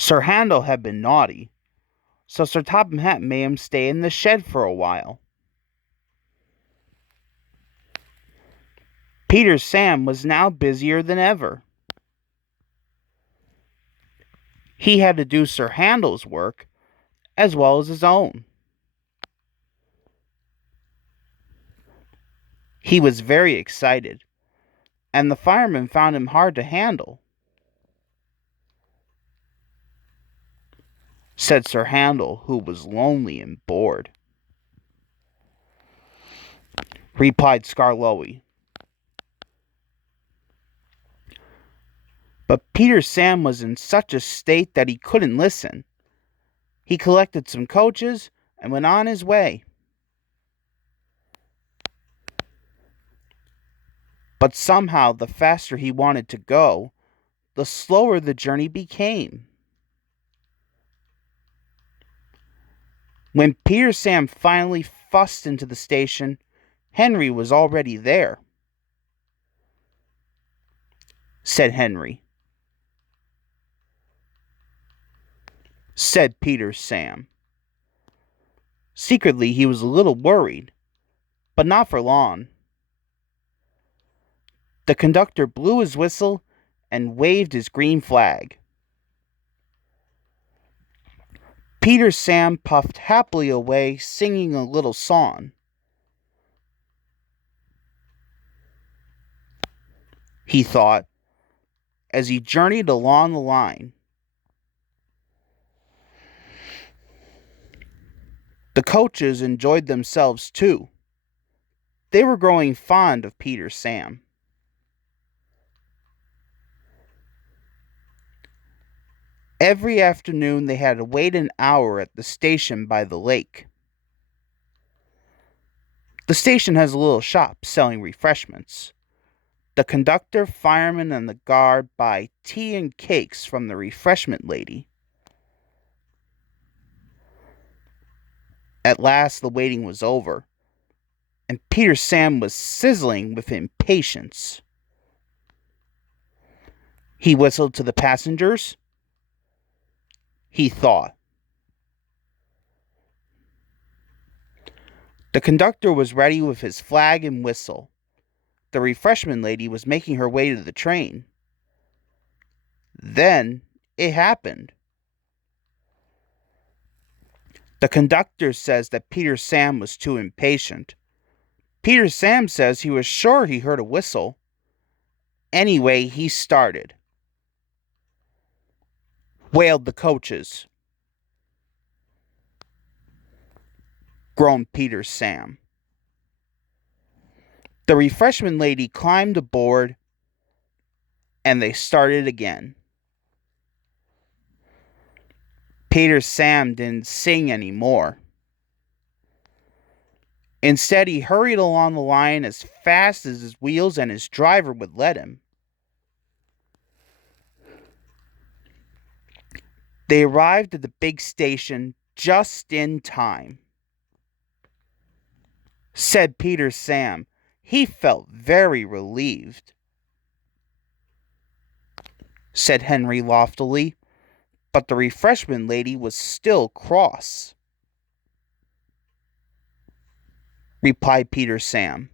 Sir Handel had been naughty, so Sir Topham Hatt made him stay in the shed for a while. Peter Sam was now busier than ever. He had to do Sir Handel's work as well as his own. He was very excited, and the firemen found him hard to handle. Said Sir Handel, who was lonely and bored. Replied Skarloey. But Peter Sam was in such a state that he couldn't listen. He collected some coaches and went on his way. But somehow, the faster he wanted to go, the slower the journey became. When Peter Sam finally fussed into the station, Henry was already there. Said Henry. Said Peter Sam. Secretly, he was a little worried, but not for long. The conductor blew his whistle and waved his green flag. Peter Sam puffed happily away, singing a little song. He thought, as he journeyed along the line. The coaches enjoyed themselves too. They were growing fond of Peter Sam. Every afternoon they had to wait an hour at the station by the lake. The station has a little shop selling refreshments. The conductor, fireman, and the guard buy tea and cakes from the refreshment lady. At last the waiting was over, and Peter Sam was sizzling with impatience. He whistled to the passengers. He thought. The conductor was ready with his flag and whistle. The refreshment lady was making her way to the train. Then it happened. The conductor says that Peter Sam was too impatient. Peter Sam says he was sure he heard a whistle. Anyway, he started. Wailed the coaches. Groaned Peter Sam. The refreshment lady climbed aboard, and they started again. Peter Sam didn't sing anymore. Instead, he hurried along the line as fast as his wheels and his driver would let him. They arrived at the big station just in time. Said Peter Sam. He felt very relieved. Said Henry loftily, but the refreshment lady was still cross. Replied Peter Sam.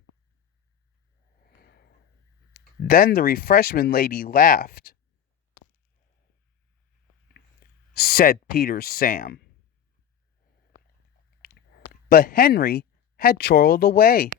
Then the refreshment lady laughed. Said Peter Sam. But Henry had chortled away.